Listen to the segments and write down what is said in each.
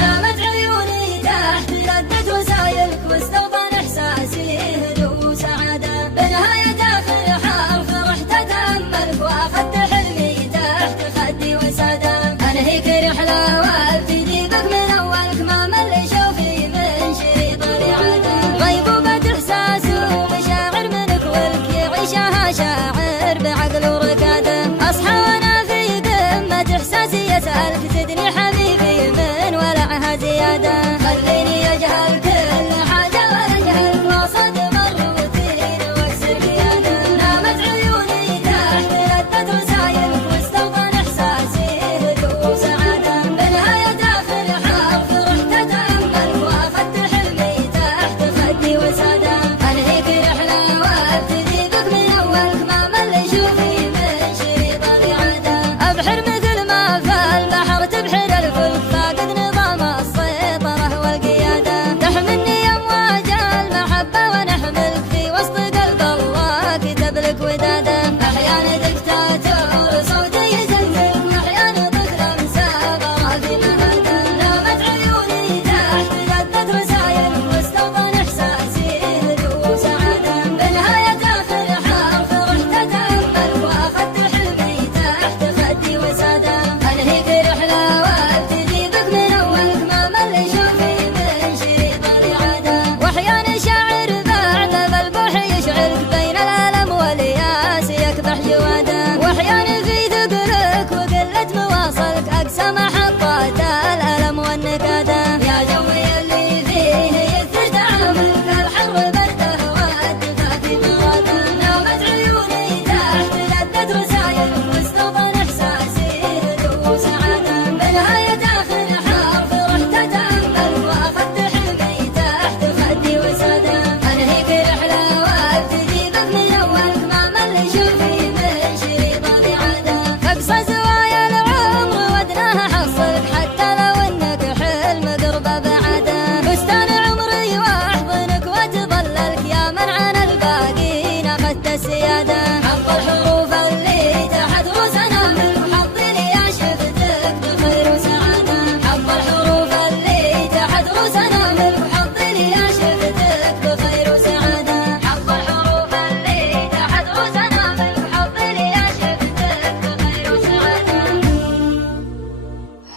نامت عيوني تحت لذة وسايلك واستوطن إحساسي هدوء وسعادة، بنهاية آخر حرف رحت أتأملك وأخذت حلمي تحت خدي وسادة، أنهيك رحلة وابتدي بك من أولك ما مل شوفي من شريط الإعادة، غيبوبة إحساس ومشاعر منك ولك يعيشها شاعر بعقل وركادة، أصحى وأنا في قمة إحساسي يسألك زدني حبيبي من ولعها زيادة، خليني أجهل كل حاجة ولا أجهلك وسط الروتين واكسر قيادة، نامت عيوني تحت لذة رسايلك واستوطن إحساسي هدوء وسعادة، بنهاية آخر حرف رحت أتأملك وأخذت حلمي تحت خدي وسادة، أنهيك رحلة وابتدي بك من أولك ما مل شوفي من شريط الإعادة، أبحر مثل ما في البحر تبحر الفلك فاقد نظام السيطرة والقيادة، تحملني أمواج المحبة ونحملك في وسط قلب الله كتب لك ودادة، أحيانا دكتاتور صوتي يزلزلك وأحيانا طفلة مسافرة في مهادة، نامت عيوني تحت لذة رسايلك واستوطن إحساسي هدوء وسعادة، بنهاية آخر حرف رحت أتأملك وأخذت حلمي تحت خدي وسادة، أنهيك رحلة وابتدي بك من أولك ما مل شوفي من شريط الإعادة، وأحيانا شاعر بعد بالبوح يشعرك بين الألم والياس يكبح جواده، وأحيانا في ثقلك وقلة مواصلك أقسى محطات الألم والنكادة، يا جوي اللي فيه يكثر تعاملك الحر برده والدفا في مراده، نامت عيوني تحت لذة رسايلك واستوطن إحساسي هدوء وسعادة، بنهاية آخر حرف رحت أتأملك وأخذت حلمي تحت خدي وسادة، أنهيك رحلة وابتدي بك من أولك ما مل شوفي من شريط الإعادة، أقصى زوايا العمر ودناها حصلك حتى لو إنك حلم قربه بعده، بستان عمري وأحضنك وأتظللك يا من عن الباقين أخذت السيادة، حط الحروف اللي تحت رؤوسنا منك وحطي لي يا شفتك بخير وسعادة، حط الحروف اللي تحت رؤوسنا منك وحطي لي يا شفتك بخير وسعادة، حط الحروف اللي تحت رؤوسنا منك وحطي لي يا شفتك بخير وسعادة.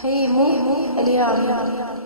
هيمو اليوم.